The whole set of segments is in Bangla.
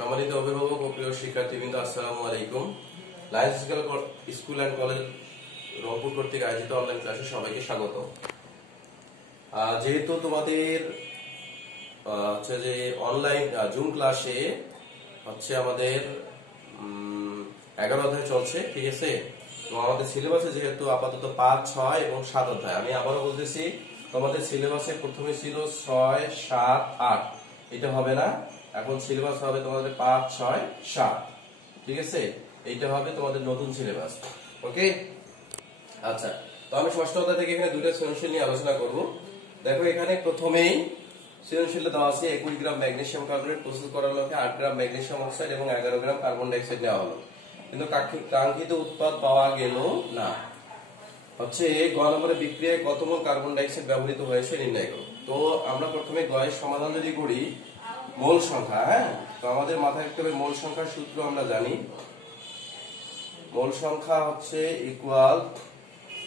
সম্মানিত অভিভাবক ও প্রিয় শিক্ষার্থীবৃন্দ, আসসালামু আলাইকুম। Lions school and college Rangpur কর্তৃক আয়োজিত অনলাইন ক্লাসে সবাইকে স্বাগত। যেহেতু তোমাদের হচ্ছে যে অনলাইন জুম ক্লাসে হচ্ছে আমাদের 11 অধ্যায় চলছে, ঠিক আছে। তো আমাদের সিলেবাসে যেহেতু আপাতত 5, 6 এবং 7 অধ্যায়, আমি আবারও বলতেছি তোমাদের সিলেবাসে প্রথমে ছিল 6, 7, 8, এটা হবে না। এখন সিলেবাস হবে তোমাদের 5, 6, 7, ঠিক আছে। এইটা হবে তোমাদের নতুন সিলেবাস, ওকে। আচ্ছা, তো আমি ষষ্ঠ অধ্যায় থেকে এখানে দুটো সৃজনশীল নিয়ে আলোচনা করব। দেখো, এখানে প্রথমেই সৃজনশীলটা দেওয়া আছে 21 গ্রাম ম্যাগনেসিয়াম কার্বনেট প্রস্তুত করার লক্ষ্যে 8 গ্রাম ম্যাগনেসিয়াম অক্সাইড এবং 11 গ্রাম কার্বন ডাই অক্সাইড নেওয়া হলো, কিন্তু কাঙ্ক্ষিত উৎপাদ পাওয়া গেল না। হচ্ছে গ নম্বরে বিক্রিয়ায় কত মোল কার্বন ডাই অক্সাইড ব্যবহৃত হয়েছে নির্ণয় করো। তো আমরা প্রথমে গয়ের সমাধান যদি করি, মোল সংখ্যা, তো আমাদের মাথায় রাখতে হবে মোল সংখ্যার সূত্র আমরা জানি। মোল সংখ্যা হচ্ছে ইকুয়াল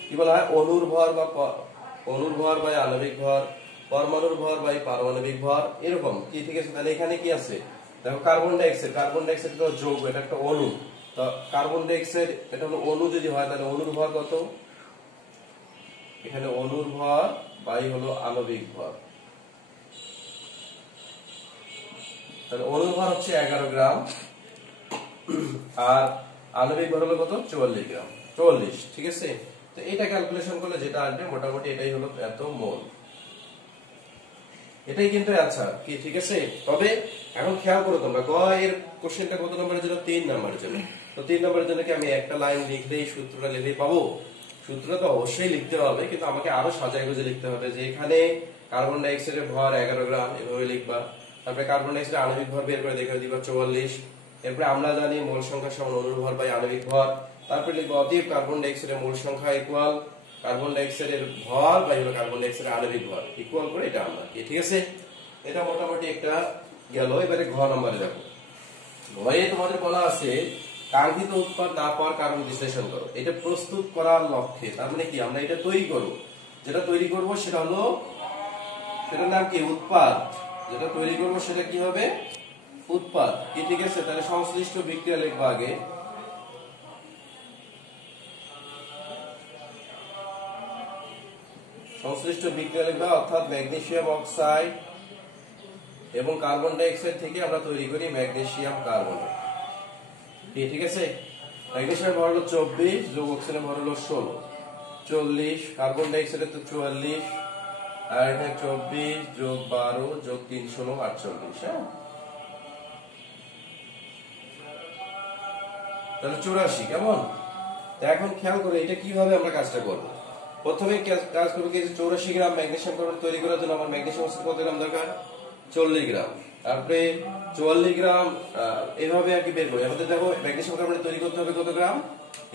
কি বলা হয়, অনুর ভর বাই আণবিক ভর, পরমাণুর ভর বাই পারমাণবিক ভর, এরকম কি, ঠিক আছে। তাহলে এখানে কি আছে, দেখো কার্বন ডাই অক্সাইড একটা যৌগ, এটা একটা অণু। তো কার্বন ডাই অক্সাইড এটা হলো অণু, যদি হয় তাহলে অনুর ভর কত, এখানে অনুর ভর বাই হলো আণবিক ভর। তাহলে অনুর ভর হচ্ছে 11 গ্রাম আর আণবিক ভর হলো কত, 44 গ্রাম, 44, ঠিক আছে। তো এটা ক্যালকুলেশন করলে যেটা আসবে মোটামুটি এটাই হলো এত মোল, এটাই কিন্তু অ্যানসার কি, ঠিক আছে। তবে এখন খেয়াল করো তোমরা, গ এর কোশ্চেনটা কত নম্বরের জন্য, 3 নম্বরের জন্য। তো 3 নম্বরের জন্য কি আমি একটা লাইন লিখলেই সূত্রটা লিখলেই পাবো? সূত্রটা তো অবশ্যই লিখতে হবে, কিন্তু আমাকে আরো সাজায় গুজে লিখতে হবে। যে এখানে কার্বন ডাই অক্সাইডের ভর 11 গ্রাম, এভাবে লিখবা। তারপরে কার্বন ডাই অক্সাইডের আণবিক ভর বের করে দেখে দিবা 44। এরপরে আমরা জানি মোল সংখ্যা সমান অনুর ভর বাই আণবিক ভর। তারপরে লিখবো অতএব কার্বন ডাই অক্সাইডের মোল সংখ্যা ইকুয়াল কার্বন ডাই অক্সাইডের ভর বাই হলো কার্বন ডাই অক্সাইডের আণবিক ভর, ইকুয়াল করে এটা আমরা, ঠিক আছে। এটা মোটামুটি একটা গেল। এবারে ঘ নম্বরে দেখো, ঘয়ে তোমাদের বলা আছে কাঙ্ক্ষিত উৎপাদ না পাওয়ার কারণ বিশ্লেষণ করো। এটা প্রস্তুত করার লক্ষ্যে, তার মানে কি, আমরা এটা তৈরি করব। যেটা তৈরি করব সেটা হলো, সেটার নাম কি, উৎপাদ। যেটা তৈরি করব সেটা কি হবে, উৎপাদ, কি, ঠিক আছে। তাহলে সংশ্লিষ্ট বিক্রিয়া লিখবা আগে। সংশ্লিষ্ট বিক্রিয়া লিখবা, অর্থাৎ ম্যাগনেসিয়াম অক্সাইড এবং কার্বন ডাই অক্সাইড থেকে আমরা তৈরি করি ম্যাগনেসিয়াম কার্বনেট, ঠিক আছে। ম্যাগনেসিয়াম ভর হলো 24, যোগ অক্সিজেনের ভর হলো 16, 40, কার্বন ডাই অক্সাইডের তো 44, আর এখানে 24 যোগ 12 যোগ 3 16 48, তাহলে 84, কেমন। তো এখন খেয়াল করে এটা কিভাবে আমরা কাজটা করব। প্রথমে কাজ করবো কি, 84 গ্রাম ম্যাগনেসিয়াম কার্বনেট তৈরি করার জন্য আমার ম্যাগনেসিয়াম অক্সাইড কত গ্রাম দরকার, 40 গ্রাম। তারপরে 44 গ্রাম এভাবে আর কি বের করি। আমাদের দেখো ম্যাগনেসিয়াম কার্বনেট তৈরি করতে হবে কত গ্রাম,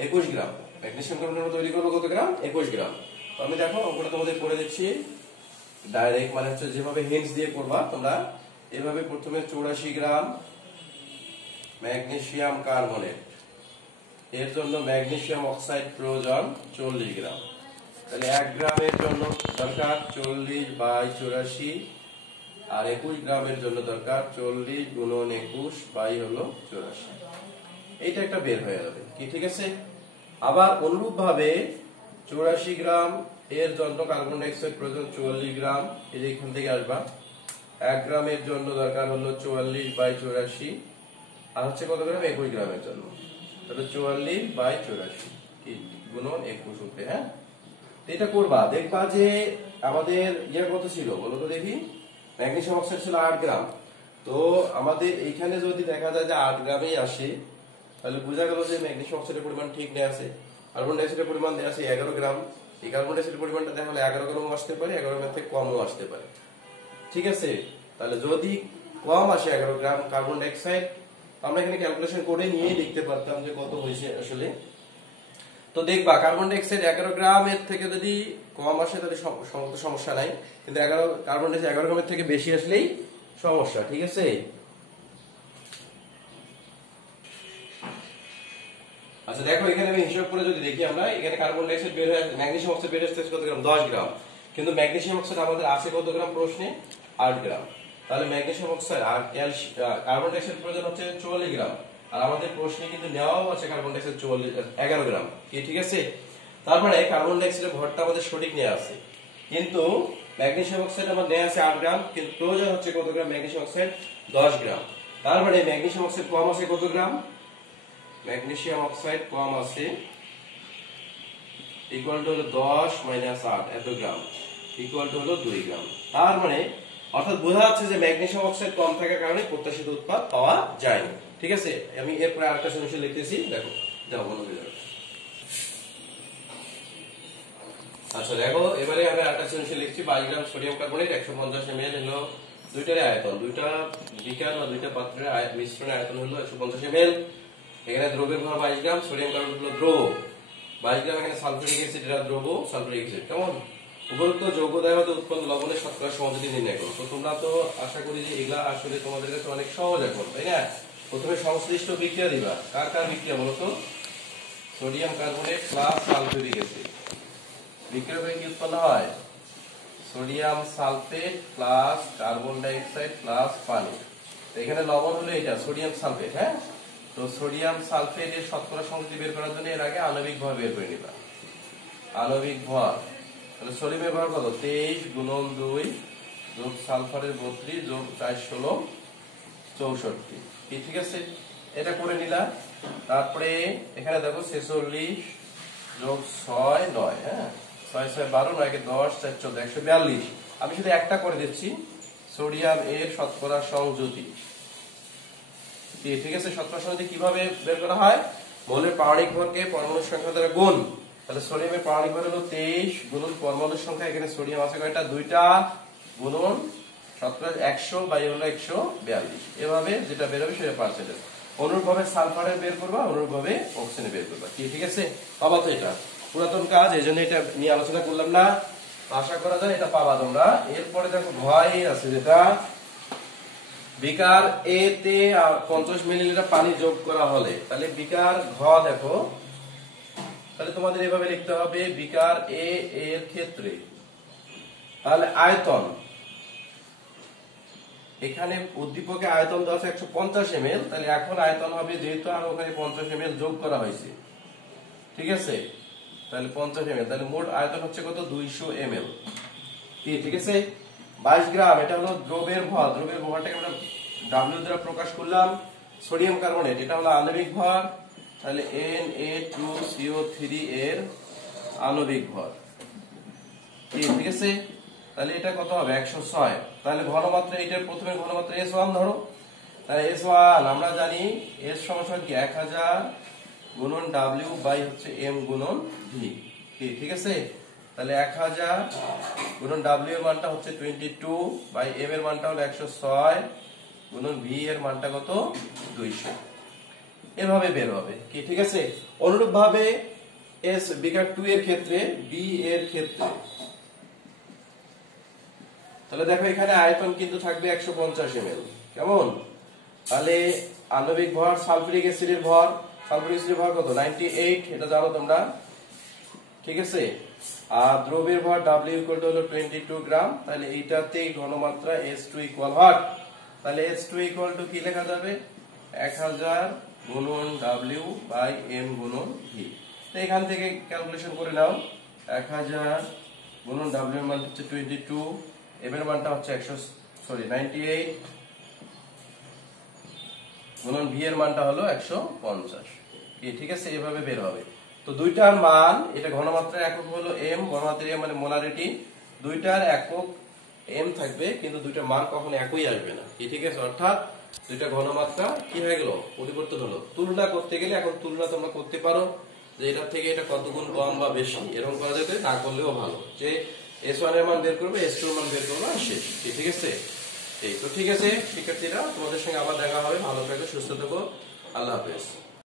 21 গ্রাম। ম্যাগনেসিয়াম কার্বনেট তৈরি করবো কত গ্রাম, 21 গ্রাম। তো আমি দেখো অঙ্কটা তোমাদের করে দিচ্ছি ডাইরেক্ট, মানে হচ্ছে যেভাবে হিন্টস দিয়ে করবা তোমরা, এভাবে প্রথমে 84 গ্রাম ম্যাগনেসিয়াম কার্বনেট, এর জন্য ম্যাগনেসিয়াম অক্সাইড প্রয়োজন 40 গ্রাম। তাহলে 1 গ্রামের জন্য দরকার 40 বাই 84, আর 21 গ্রামের জন্য দরকার 40 গুণন 21 বাই হলো 84। এইটা একটা বের হয়ে যাবে, কি, ঠিক আছে। আবার অনুরূপ ভাবে 84 গ্রাম এর জন্য কার্বন ডাই অক্সাইড প্রয়োজন 44 গ্রাম, এই যে এখান থেকে আসবা। 1 গ্রামের জন্য দরকার হলো 44 বাই 84, আর হচ্ছে কত গ্রাম, 21 গ্রামের জন্য, তাহলে 44 বাই 84 গুণন 21 উপরে, এটা করবা। দেখবা যে আমাদের ইয়ে কত ছিল বলো তো দেখি, ম্যাগনেসিয়াম অক্সাইড ছিল 8 গ্রাম। তো আমাদের এইখানে যদি দেখা যায় যে 8 গ্রামেই আসে, তাহলে বোঝা গেল যে ম্যাগনেসিয়াম অক্সাইডের পরিমাণ ঠিক নেই আছে। কার্বন ডাই অক্সাইডের পরিমাণ দেয়া আছে 11 গ্রাম। এই কার্বন ডাই অক্সাইডের পরিমাণটা দেখা হলে 11 গ্রামও আসতে পারে, 11 গ্রাম থেকে কমও আসতে পারে, ঠিক আছে। তাহলে যদি কম আসে 11 গ্রাম কার্বন ডাই অক্সাইড, আমরা এখানে ক্যালকুলেশন করে নিয়ে লিখতে পারতাম যে কত হয়েছে আসলে। তো দেখবা কার্বন ডাই অক্সাইড 11 গ্রামের থেকে যদি কম আসে তাহলে সমস্যা নাই, কিন্তু কার্বন ডাই অক্সাইড 11 গ্রামের থেকে বেশি আসলেই সমস্যা, ঠিক আছে। আচ্ছা দেখো, এখানে আমি হিসাব করে যদি দেখি, আমরা এখানে কার্বন ডাই অক্সাইড বের হয়ে, ম্যাগনেসিয়াম অক্সাইড বের হচ্ছে কত গ্রাম, 10 গ্রাম, কিন্তু ম্যাগনেসিয়াম অক্সাইড আমাদের আছে কত গ্রাম প্রশ্নে, 8 গ্রাম। তাহলে ম্যাগনেসিয়াম অক্সাইড আর কার্বন ডাই অক্সাইড প্রয়োজন হচ্ছে 44 গ্রাম, আর আমাদের প্রশ্নে কিন্তু নেওয়াও আছে কার্বন ডাই অক্সাইড 11 গ্রাম। ঠিক আছে, তার মানে কার্বন ডাই অক্সাইডের ভরটা আমাদের সঠিক নেওয়া আছে, কিন্তু ম্যাগনেসিয়াম অক্সাইড আমার নেওয়া আছে 8 গ্রাম, কিন্তু প্রয়োজন হচ্ছে কত গ্রাম ম্যাগনেসিয়াম অক্সাইড? 10 গ্রাম। তার মানে ম্যাগনেসিয়াম অক্সাইড কম আছে কত গ্রাম? ম্যাগনেসিয়াম অক্সাইড কম আছে ইকুয়াল টু হলো 10 মাইনাস 8 এত গ্রাম ইকুয়াল টু হলো 2 গ্রাম। তার মানে অর্থাৎ বোঝা যাচ্ছে যে ম্যাগনেসিয়াম অক্সাইড কম থাকার কারণে প্রত্যাশিত উৎপাদ পাওয়া যায় না। ঠিক আছে, আমি এরপরে আরেকটা সলিউশন লিখতেছি, দেখো যাও বন্ধ হয়ে যাবে। আচ্ছা দেখো, এবারে আমি আরেকটা সলিউশন লিখছি। 22 গ্রাম সোডিয়াম কার্বনেট 150 ml হলো দুইটার আয়তন, দুইটা বিকার বা দুইটা পাত্রের মিশ্রণের আয়তন হলো 150 ml। এখানে দ্রবের ভর 22 গ্রাম, সোডিয়াম কার্বনেট হলো দ্রব 22 গ্রাম, এখানে সালফিউরিক অ্যাসিড এটা দ্রব সালফিউরিক অ্যাসিড। কেমন? উপরোক্ত যৌগ দ্বারা উৎপন্ন লবণের শতকরা সমযোজী নির্ণয় করো। তো তোমরা তো আশা করি যে এগুলা আসলে তোমাদের কাছে অনেক সহজ এখন, তাই না? প্রথমে সংশ্লিষ্ট বিক্রিয়া দিবা। কার কার বিক্রিয়া বলো তো? Sodium carbonate plus sulphuric acid. বিক্রিয়া করে কি উৎপন্ন হয়? Sodium sulphate plus carbon die oxide plus পানি। এখানে লবণ হলো এটা সোডিয়াম সালফেট। হ্যাঁ, তো সোডিয়াম সালফেটের শতকরা সংযোজী বের করার জন্য এর আগে আণবিক ভর বের করে নিবা। আণবিক ভর তাহলে সোডিয়ামের ভর কত? 23 গুণন 2 যোগ সালফারের 32 যোগ 4 16 64। ঠিক আছে, এটা করে নিলা। তারপরে এখানে দেখো 46 যোগ 6 9। হ্যাঁ, 6 6 12 9 কে 10 4 14 142। আমি শুধু একটা করে দিচ্ছি, সোডিয়াম এর শতকরা সংযুতি। ঠিক আছে, শতকরা সংযুতি কিভাবে বের করা হয়? মৌলের পারমাণবিক ভরকে পরমাণুর সংখ্যা দ্বারা গুণ। তাহলে সোডিয়ামের পারমাণবিক ভর হলো 23 গুণন পরমাণুর সংখ্যা, এখানে সোডিয়াম আছে কয়টা? 2টা, গুণন শতকরা 100 বাই হলো 142। এভাবে যেটা বের হবে সেটা পার্সেন্টেজ। অনুরূপভাবে সালফারের বের করবা, অনুরূপভাবে অক্সিজেনের বের করবা। ঠিক আছে, পাবা তো? এটা পুরাতন কাজ, এই জন্য এটা নিয়ে আলোচনা করলাম না। আশা করা যায় এটা পাবা তোমরা। এরপরে দেখো ঘয় আছে, যেটা বিকার এ তে 50 মিলিলিটার পানি যোগ করা হলে, তাহলে বিকার ঘ দেখো, তাহলে তোমাদের এভাবে লিখতে হবে বিকার এ এর ক্ষেত্রে। তাহলে আয়তন, এখানে উদ্দীপকে আয়তন দেওয়া আছে 150 ml, তাহলে এখন আয়তন হবে, যেহেতু আর ওখানে 50 ml যোগ করা হয়েছে, ঠিক আছে, তাহলে 50 ml, তাহলে মোট আয়তন হচ্ছে কত? 200 ml। ঠিক আছে, 22 গ্রাম এটা হলো দ্রবের ভর। দ্রবের ভরটাকে আমরা W দ্বারা প্রকাশ করলাম। সোডিয়াম কার্বনেট এটা হলো আণবিক ভর, তাহলে Na2CO3 এর আণবিক ভর। ঠিক আছে, তাহলে এটা কত হবে? 106। তাহলে ঘনমাত্রা, এটার প্রথমে ঘনমাত্রা S1 ধরো। তাহলে S1 আমরা জানি S সমান কি 1000 গুণন W বাই হচ্ছে M গুণন V। ঠিক আছে, তাহলে 1000 গুণন W এর মানটা হচ্ছে 22 বাই M এর মানটা হলো 106 গুণন V এর মানটা কত? 200। এভাবে বের হবে। ঠিক আছে, অনুরূপ ভাবে S বিকার 2 এর ক্ষেত্রে, B এর ক্ষেত্রে, তাহলে দেখো এখানে আয়তন কিন্তু থাকবে 150 ml। কেমন? তাহলে আণবিক ভর, সালফিউরিক অ্যাসিডের ভর, সালফিউরিক অ্যাসিডের ভর কত? 98, এটা জানো তোমরা। ঠিক আছে, আর দ্রবের ভর W ইকুয়াল টু হলো 22 গ্রাম। তাহলে এইটাতেই ঘনমাত্রা S2 ইকুয়াল হয়। তাহলে S2 ইকুয়াল টু কি লেখা যাবে? 1000 গুণন W বাই M গুণন V। তো এখান থেকে ক্যালকুলেশন করে নাও। 1000 গুণন W এর মান হচ্ছে 22, M এর মানটা হচ্ছে 98 গুণন V এর মানটা হলো 150। ঠিক আছে, এভাবে বের হবে। তো দুইটার মান, এটা ঘনমাত্রার একক হলো M, ঘনমাত্রার মানে মোলারিটি, দুইটার একক M থাকবে, কিন্তু দুইটার মান কখনো একই আসবে না। ঠিক আছে, অর্থাৎ দুইটা ঘনমাত্রা কি হয়ে গেল? পরিবর্তন হলো। তুলনা করতে গেলে এখন তুলনা তোমরা করতে পারো যে এটার থেকে এটা কত গুণ কম বা বেশি, এরকম করা যেতে, না করলেও ভালো। যে S1 এর মান বের করবে, S2 এর মান বের করবে, আর শেষ। ঠিক আছে, তো ঠিক আছে শিক্ষার্থীরা, তোমাদের সঙ্গে আবার দেখা হবে। ভালো থাকো, সুস্থ থাকো, আল্লাহ হাফেজ।